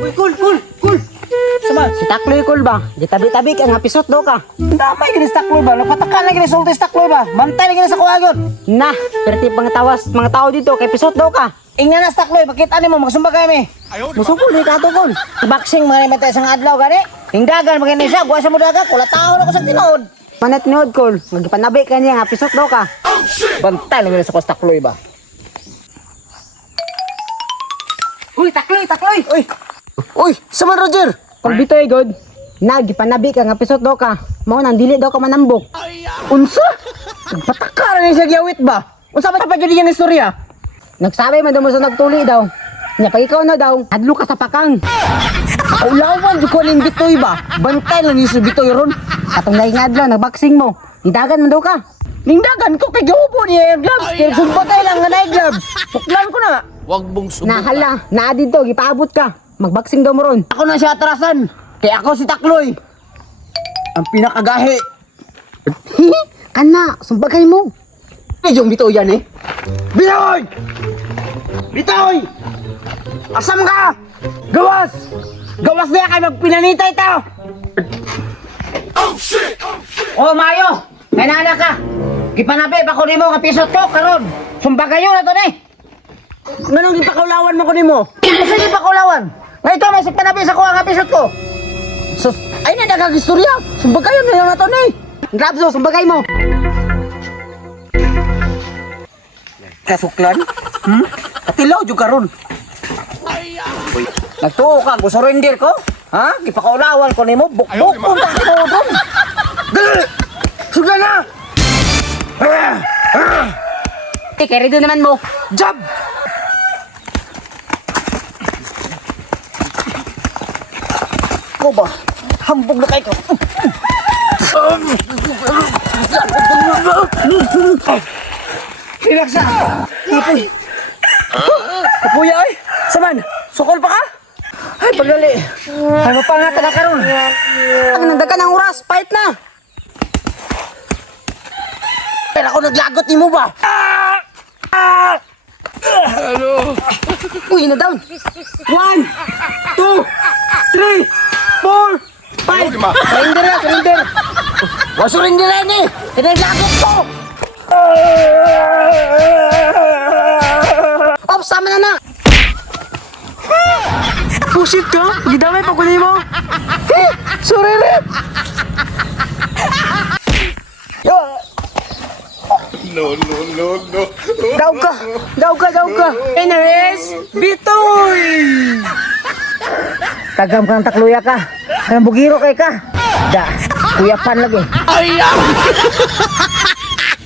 Uy, cool. Sama, si Takloy cool ba? Di tabi-tabi ka nga pisot do ka. Damay gini si Takloy ba? Nagpatakan na gini sulti si Takloy ba? Bantay na gini sa kuwagon. Nah, perti pangatawas mga tao dito kay pisot do ka. Ingna na si Takloy, bakit ani mo magsumba kami? Musukol ni ka tukol. Boxing mga mata isang adlaw gani. Hingdagan magini siya, guwa sa mo daga, kula tao na ko sa tinuod. Manat niod kol, magipanabi ka niya nga pisot do ka. Bantay na gini sa Takloy ba? Uy, Takloy! Uy, saman Roger! Pag bitoy god, nagipanabi ka nga pisot daw ka. Mao nang dili daw ka manambok. Unsa? Pataka ni siya gyawit ba? Unsa ba pa gyud yang istorya? Nagsabi man daw mo sa nagtuli daw. Nya pag ikaw na daw, adlo ka sa pakang. Ulawan jud ko ning bitoy ba? Bantay lang ni si bitoy ron. Katong naingadlaw nagboxing mo. Nidagan man daw ka. Ningdagan ko kay giubo niya yung gloves. Kaya sumpatay lang nga na yung gloves. Puklan ko na. Wag mong subukan. Nahala, naadid to, gipaabot ka. Magboxing daw mo ron. Ako na siya atrasan. Kaya ako si Takloy. Ang pinakagahi. Kana, sumbagay mo. Yung bitoy yan eh. Bitoy! Bitoy! Asam ka! Gawas! Gawas na kayo magpinanita ito! Oh shit! Oh, Mayo! May nana ka! Gipanabi pa ko ni mo kapisot ko karon. Sumbagayo na to ni. Nganong gipakaulawan mo ko nimo? Kasi gipakaulawan. Ngay ito may panabi sa kuha nga pisot ko. Sus, ay na dagang istorya. Sumbagayo na na to ni. Grabso, sumbagay mo. Kasuklan? Katilaw jud karon. Nagtuo ka, gusto reindeer ko? Ha? Gipakaulawan ko nimo. Bukbok ko ta ko doon. Dali! Suglan na! Kaya rin naman mo. Jab! Ko ba? Hambog na kayo. Relax na. Kapoy. Kapoy ay. Saman, sukol pa ka? Ay, pagdali. Ay, mapangata na karon. Ang nandagan ng oras, fight na. Pero ako naglagot ni mo ba? Ano? Uy, na down. 1, 2, 3, 4, 5. Surrender na, surrender. Wa surrender na ni. Pinaglagot ko. Ops, sama na na. Pusit ka? Gidamay pa kunin mo. Sorry, Rep. Yo. No. Daw ka. NRS, Bitoy! Tagam ka ng takluya ka. Ang bugiro kay ka. Da, kuyapan lagi. Ay!